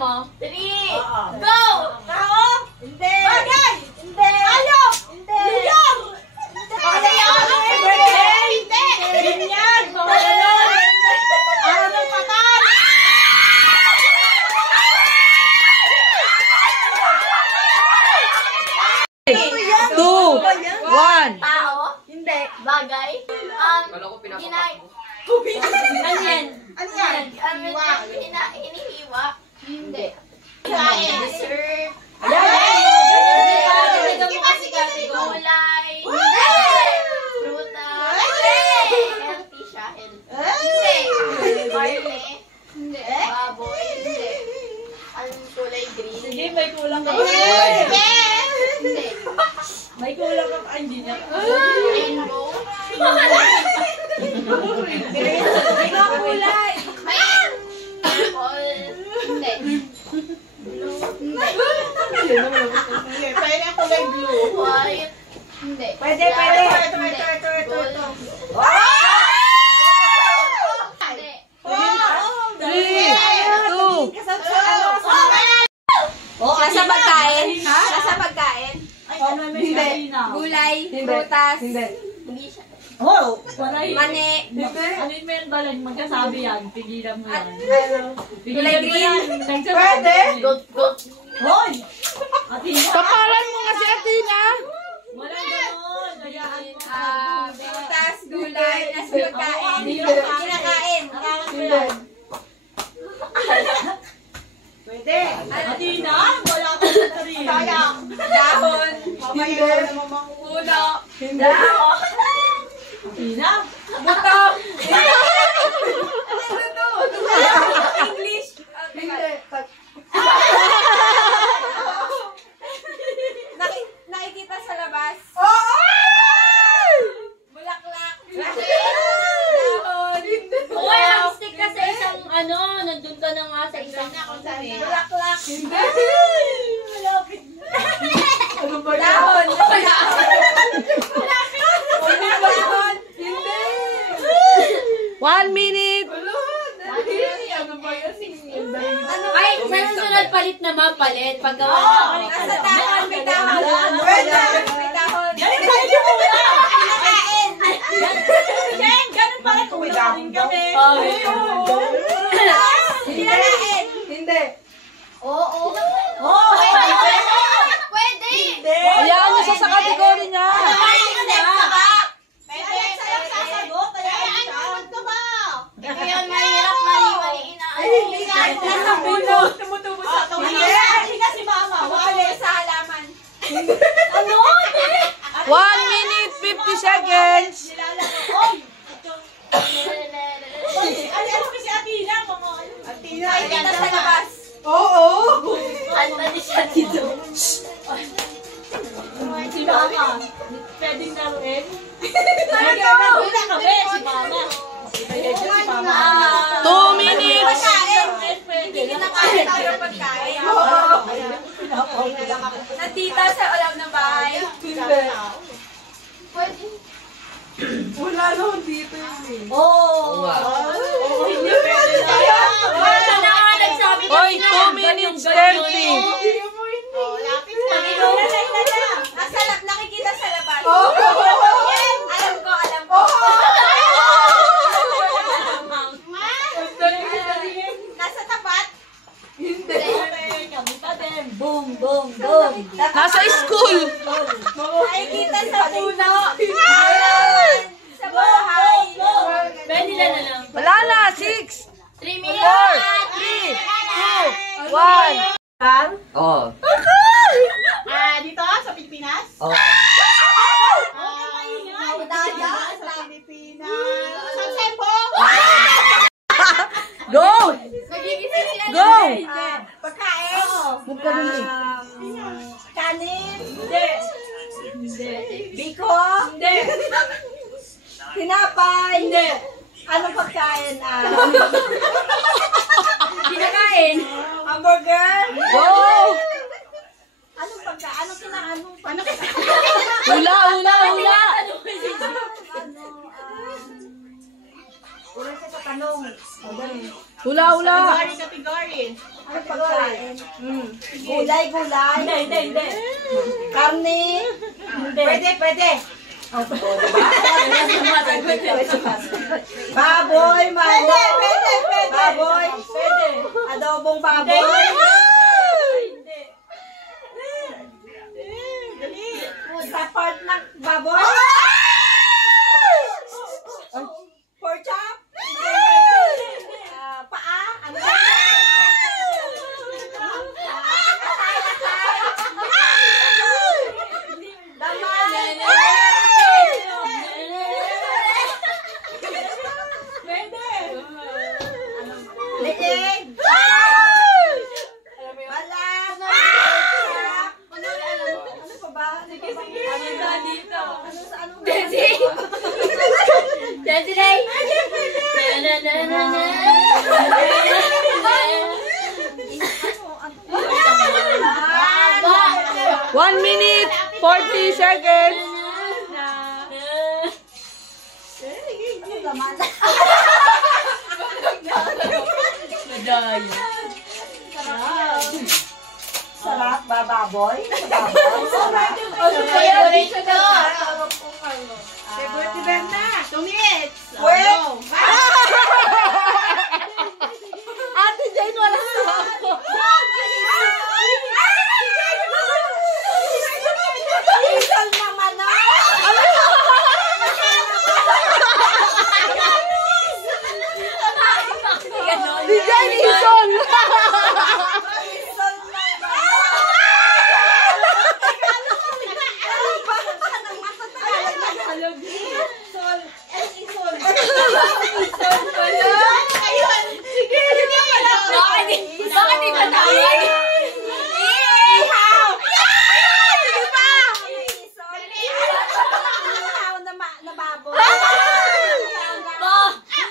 mo? 3, Oo. go! Tao? Hindi. Bagay! Hindi. Hayop! Hindi. Liyong! Hindi! Hindi! Ganyan. Mga ganon. Araw ng patay. Two, one. Tao? Hindi. Bagay? Ano yan? Ano yan? Hinihiwa? Hindi. Kain. Dessert? Sige. Gulay? Prutas? Healthy siya? Hindi. Barley? Hindi. Baboy? Hindi. Anong kulay green? Sige, may kulang ka. Hindi. Hindi. May kulang ka. Ay, hindi na. Rainbow? May kulay. Purple? Hindi. Blue? Hindi. Pwede ang kulay blue. White? Hindi. Pwede. Gold? Hindi. Three, two. Nasa pagkain? Ha? Nasa pagkain? Hindi. Gulay? Prutas? Hindi siya. Oh! Mani? Ano yung men balang magkasabi yan? Pigilan mo yan. Gulay green? Pwede? Gold. Hoy! Kapalan mo nga si Athena. Walang ganon. Hayaan mo. Prutas? Gulay? Nasa pagkain? Hindi. Kinakain? Pwede. Athena, wala ka sa sarili. Dahon? Hindi. Puno? Athena? Buto? English? Nakikita sa labas? Bulaklak? Dahon? Uy, stick ka sa isang nandun ka na nga sa isang Bulaklak? Ano ba yan? Dahon? Dahon? 1 minute. Ano ba yan? Ay, sunod palit na mapalit. Paggawa na. Nasa dahon? May dahon? May dahon? Kinakain? Jen, ganun pa rin. Umilamin kami. Kinakain? Hindi. Oo. Oh! Pwede. Hayaan niyo siya sa kategory niya. Ngayon, mahirap, mali-mali na. Nasa puno? Tumutubo sa ito. Hindi na si Mama. Wala sa halaman? 1 minute, 50 seconds. Ano ba si Athena? Athena. Nakikita sa labas? Oo. Kanta ni siya dito. Si Mama. Pwedeng naruin? Wala kami. Si Mama. Si Mama. 2 minutes. Pagkain? Pwede. Hindi kinakain pero pagkain? Nandito sa alam ng bahay? Pwede. Wala naman dito yun eh. Oo. Hindi pwede tayo. Basta na nga nagsabi ka Hoy, 2 minutes, 30. Nakikita sa labas? Oo. Alam ko. Nasa tapat? Kami pa din. Boom, boom, boom. Nasa school. Nakikita sa puno? Sa bahay? Pwede na lang. Wala na, 6, 3 4, minutes. 3, 2, 1. Oh. Dito sa Pilipinas? Oh. Sa Pilipinas. Sa Sempo? Go! Nagigising sila. Go! Pagkain? Kanin? Hindi. Biko? Hindi. Tinapay? Hindi. Anong pagkain? Kinakain. Hamburger? Go! Anong pagkain? Anong kinakain? Hula, hula, hula. Ulit sa tanong. Hula, hula. Category. Ano pagkain? Gulay, gulay. Hindi. Karne. Pwede. Baboy, Pwede. Baboy. Pwede. Adobong baboy. Sa part ng baboy. Pork chop. Paa. Ano ba? Desiree! 1 minute, 40 seconds. Sarap ba, baboy? Baboy, sarap. Favorite ko. Favorite ni Berna. 2 minutes. Wait. Ate Jane, wala na ako. Isal naman na. Si Jane, Ison. Bakit di ba tawag?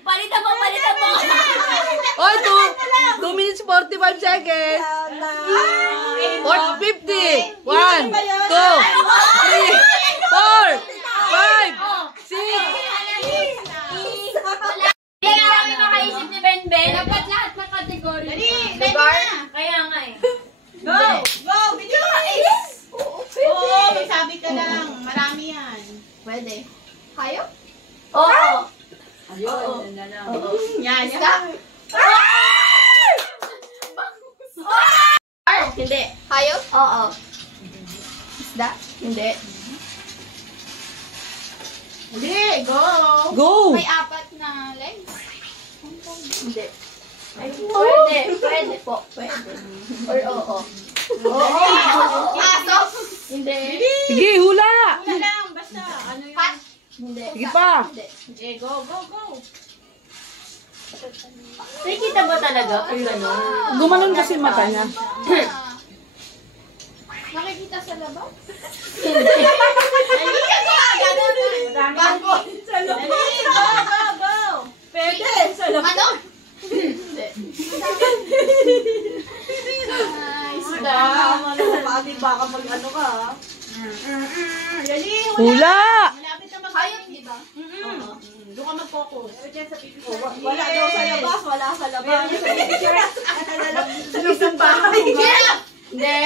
Palitan mo! Oy, 2 minutes, 45 seconds. 50. 1, 2, 3, 4, 5, 6. Kaya kami makaisip ni Ben. Dapat lahat ng kategory. Lugar? Kaya nga eh. Go! Bilis! Oo, magsabi ka lang. Marami yan. Pwede. Hayop? Oo. Yan. Hindi. Hayop? Oo. Isda? Hindi. Hindi, go! Go. May 4 na legs? Hindi. Pwede po. Pwede. Or oo. Aso? Hindi. Sige, hula. Wala lang, basta. Ano yun? Pat? Hindi. Sige pa. Hindi. Hindi, go! Nakikita ba talaga kung gano'n? Gumanon kasi mata niya. Nakikita sa labas? Dali ka! Bago. Dali, go! Pwede! Ano? Hindi. Isda. Baka mag-ano ka, ha? Dali, Hula. malapit na Hayop, di ba? Doon ka mag-focus. Wala daw sa labas, wala sa labas. Sa isang bahay. Giraffe! Hindi.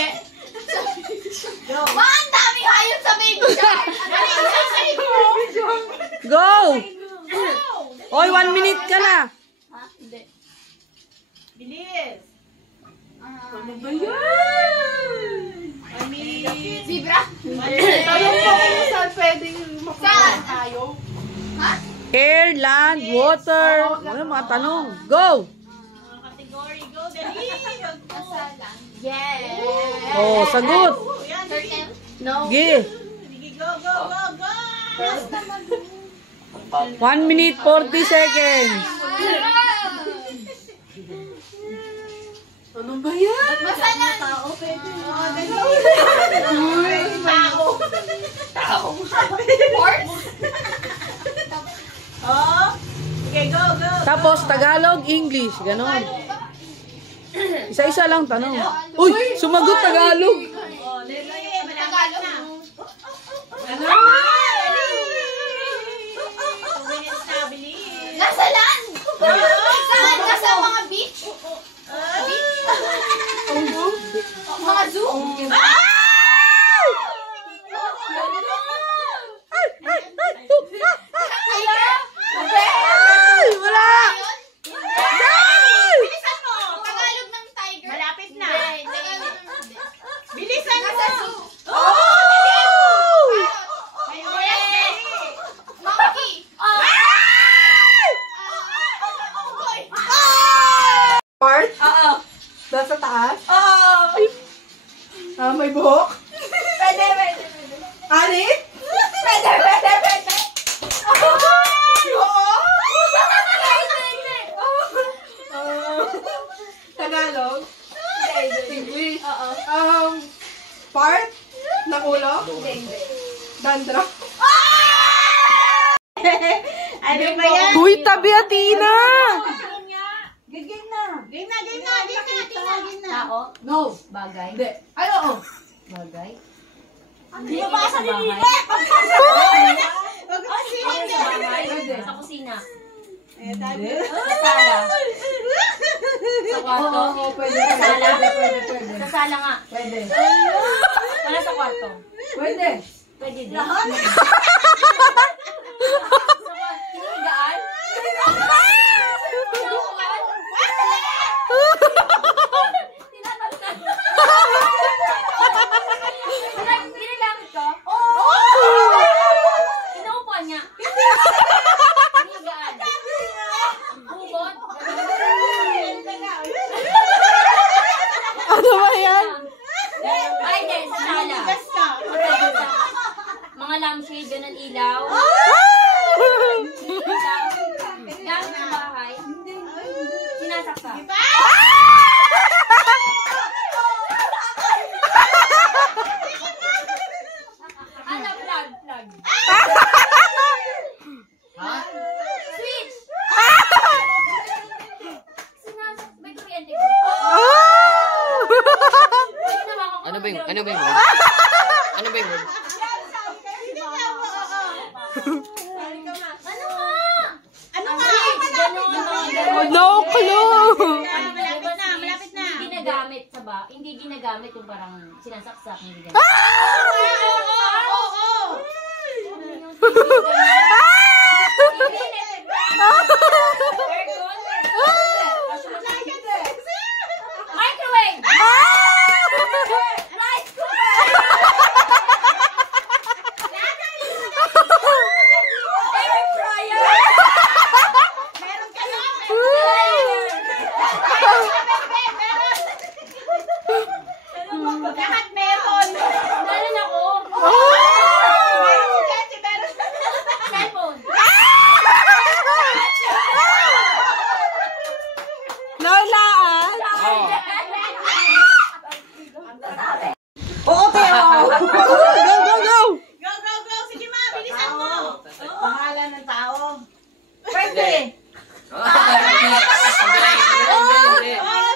Wow, ang daming hayop sa baby shark! Go. Oy, 1 minute ka na. Ha? Hindi. Bilis! Ano ba yan? Zebra? Tanong po kung saan pwedeng Saan? tayo. Ha? Air, land, water. Ano mga tanong? Go. Category, go! Dali! Kasalan. Yes. Oh, sagot. Yan, Turtle? No. Sige. sige, go! 1 minute, 40 seconds. Ano ba yan? Masalan. Tao. Horse? Oh! Okay, go! Tapos Tagalog, English, ganon. Isa-isa lang tanong. Uy, sumagot Tagalog. Oh, dali! Malapit Tagalog. na. Ano? Dali! 2 minutes na, bilis! Nasa land? Saan? Nasa mga beach? Mga zoo? Ay! Wala! Ay! Bilisan mo! Tagalog ng tiger. Malapit na. Bilisan mo! Monkey! Part? Oo. Nasa taas? Oo. May buhok? Pwede. Ani? Pwede. Tagalog? English? Oo. Part? Ng ulo? Dandruff? Ano ba yan? Uy, tabi Athena! Game na. Tao? No. Bagay? Hindi. Ay, oo. Bagay? Hindi mo ba sa nilili? Pwede. Sa kusina? Hindi. Sa sala? Sa kwarto? Oo, pwede. Sa sala? Pwede. Sa sala nga? Pwede. Wala sa kwarto? Pwede. Pwede din. Hinihigaan? Ginagamit ko? Inuupuan niya? Hinihigaan? Ubod? Ano ba yan? Ay, hindi. Sa sala. Mga lampshade, ganun ilaw. Ilaw. Gamit sa bahay. Sinasaksa. Ano, plug. Switch. May kuryente ko. Ano ba yung word? Ano ba yung word? Ano nga? Ganun, mga ganun. No clue! Malapit na. Hindi ginagamit yung parang sinasaksak. Hindi ginagamit. Microwave! Rice cooker! Air fryer! Meron ka na. Lahat meron. Meron ako. Meron si Jessie, meron. Cellphone. Naulaan! Oo, Teo. Go, go, go! Go. Sige ma, bilisan mo. Pangalan ng tao. Pwede.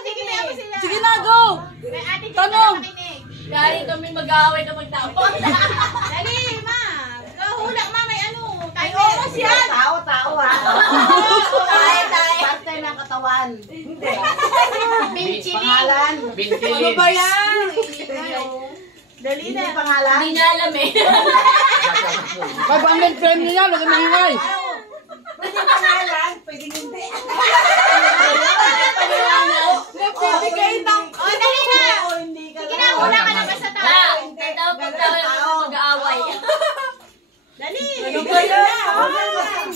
Sige na ako sila. Sige na, go! May ate Jessie Tanong. na nakinig. Dahil kami mag-aaway kapag tapos. Dali, ma. Hula, ma. May ano. Timer. Tao, ha? Tayo. Parte ng katawan. Hindi. Minchili. Pangalan. Bintilin. yan? Dali Hindi na. pangalan. Hindi niya alam eh. 500 frame niya yan, huwag kang maingay. Hindi pangalan. Pwede hindi. Nagbibigay ng... Oh, dali na. Oo, hindi ka Sige na, hula ka na ba sa tao? Pagtawag ako mag-aaway. Dali. Ano ba yan?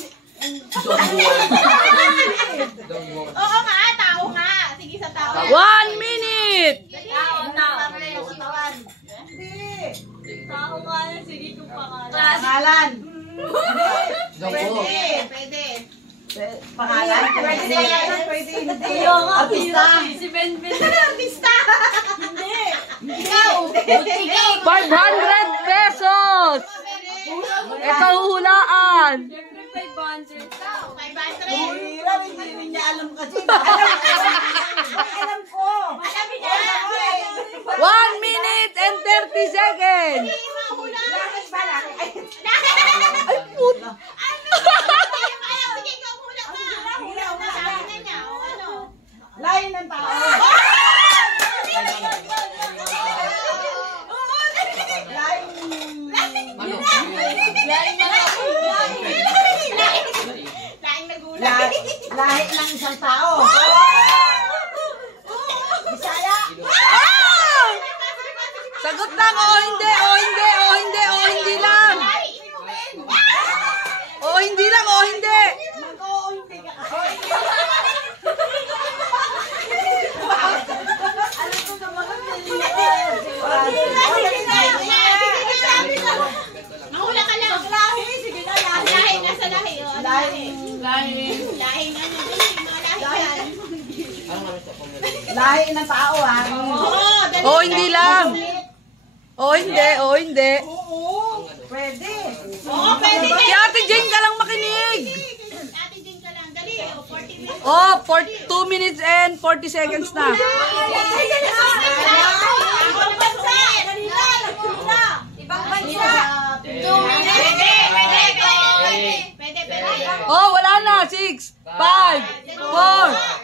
Oo nga, tao nga. Sige sa tao. 1 minute! Tao. Hindi. Tao nga yan, sige kung pangalan. Pangalan. Pwede. Pangalan. Pwede. Pwede hindi. Artista. Artista. Si Ben. Artista. Ikaw. 500 pesos! Ito hulaan! Siyempre 500. 500. Hirap, hindi rin niya alam kasi. Alam ko. Alamin niya. 1 minute and 30 seconds! Sige, mahula. Ay, puta! Sige, ikaw hula pa. Sabi na niya. O ano? Lahi ng tao, ha? O, hindi lang. O, hindi. O, hindi. Oo. Pwede. Si Ate Jane ka lang makinig. Ate Jane ka lang. Dali. 40 minutes. Oh, for 2 minutes and 40 seconds na. Ibang bansa. Dali na. Ibang bansa. 2 minutes. Pwede. Oh, wala na. 6, 5, 4,